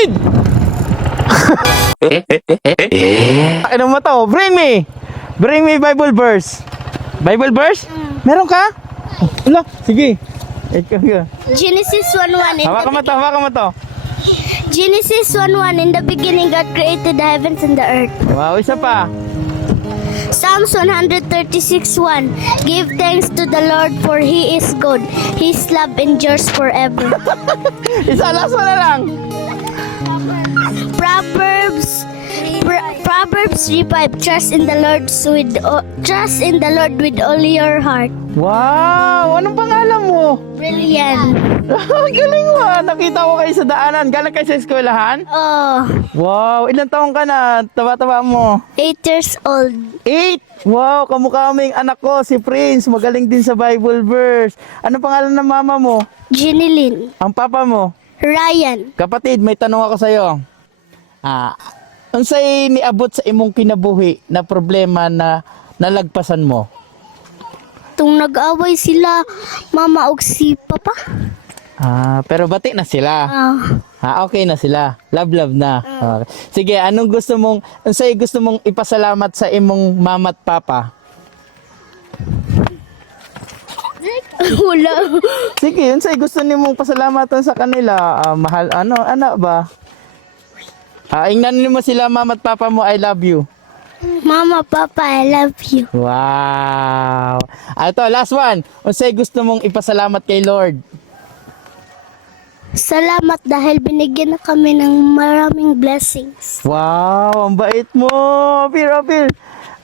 kapatid! Ano mo to? Bring me Bible verse. Bible verse? Meron ka? Wala, sige. Genesis 1:1 Hawakan mo to. Genesis 1:1 In the beginning God created the heavens and the earth. Wow, isa pa. Psalms 136:1 Give thanks to the Lord for He is good. His love endures forever. Isa, last one na lang. Proverbs 3:5 Trust in the Lord with all your heart. Wow, anong pangalan mo? Brilliant. Galing mo. Nakita ko kayo sa daanan. Galing kayo sa eskwelahan? Oh, Wow, ilang taong ka na? Taba-taba mo. 8 years old. 8! Wow, kamukha mo yung anak ko, si Prince. Magaling din sa Bible verse. Ano pangalan ng mama mo? Jeneline. Ang papa mo? Ryan. Kapatid, may tanong ako sa'yo. Unsay niabot sa imong kinabuhi na problema na nalagpasan mo? Tung nag-away sila, mama og si papa. Pero bati na sila. Okay na sila. Love na. Okay. Sige, unsay gusto mong ipasalamat sa imong mama at papa? Wala. Sige, unsay gusto nimong pasalamatan sa kanila? Mahal, ano ba? Ingnan mo sila, mama at papa mo, I love you. Mama, papa, I love you. Wow. Ito, last one. Unsay gusto mong ipasalamat kay Lord? Salamat dahil binigyan na kami ng maraming blessings. Wow, ang bait mo. Apir.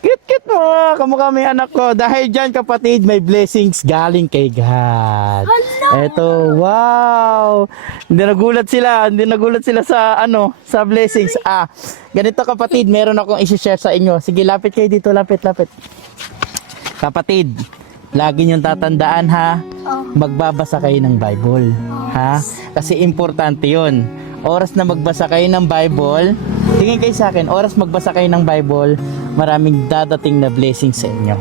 Cute mo. Kamukha mo yung anak ko. Dahil dyan, kapatid, may blessings galing kay God. Eto, wow. Hindi nagulat sila sa blessings. Ganito kapatid, meron akong i-share sa inyo. Sige, lapit kayo dito, lapit. Kapatid, lagi niyong tatandaan ha, magbabasa kayo ng Bible. Ha? Kasi importante yun. Oras na magbasa kayo ng Bible, tingin kayo sa akin, oras magbasa kayo ng Bible, maraming dadating na blessings sa inyo.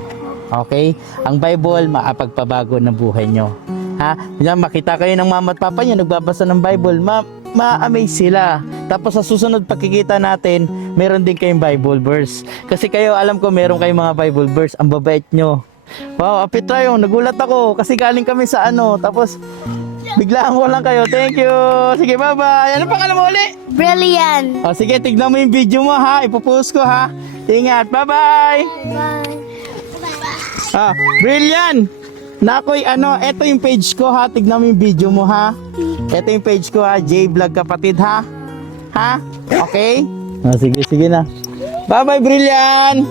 Okay? Ang Bible, maapagpabago ng buhay nyo. Ha? Yan, makita kayo ng mama at papa nyo, nagbabasa ng Bible, ma-amaze sila. Tapos sa susunod pagkikita natin, meron din kayong Bible verse. Kasi kayo, alam ko, meron kayong mga Bible verse. Ang babait nyo. Wow, apit tayo. Nagulat ako kasi galing kami sa tapos biglaan ko lang kayo. Thank you. Sige, bye-bye. Ano pangalan mo uli? Brilliant. Sige, tignan mo yung video mo ha. Ipopost ko ha. Ingat. Bye-bye. Bye. Brilliant. Nakoy, ito yung page ko ha. Tignan mo yung video mo ha. Ito yung page ko ha. J-Vlog kapatid ha. Ha? Okay? Sige na. Bye-bye, Brilliant.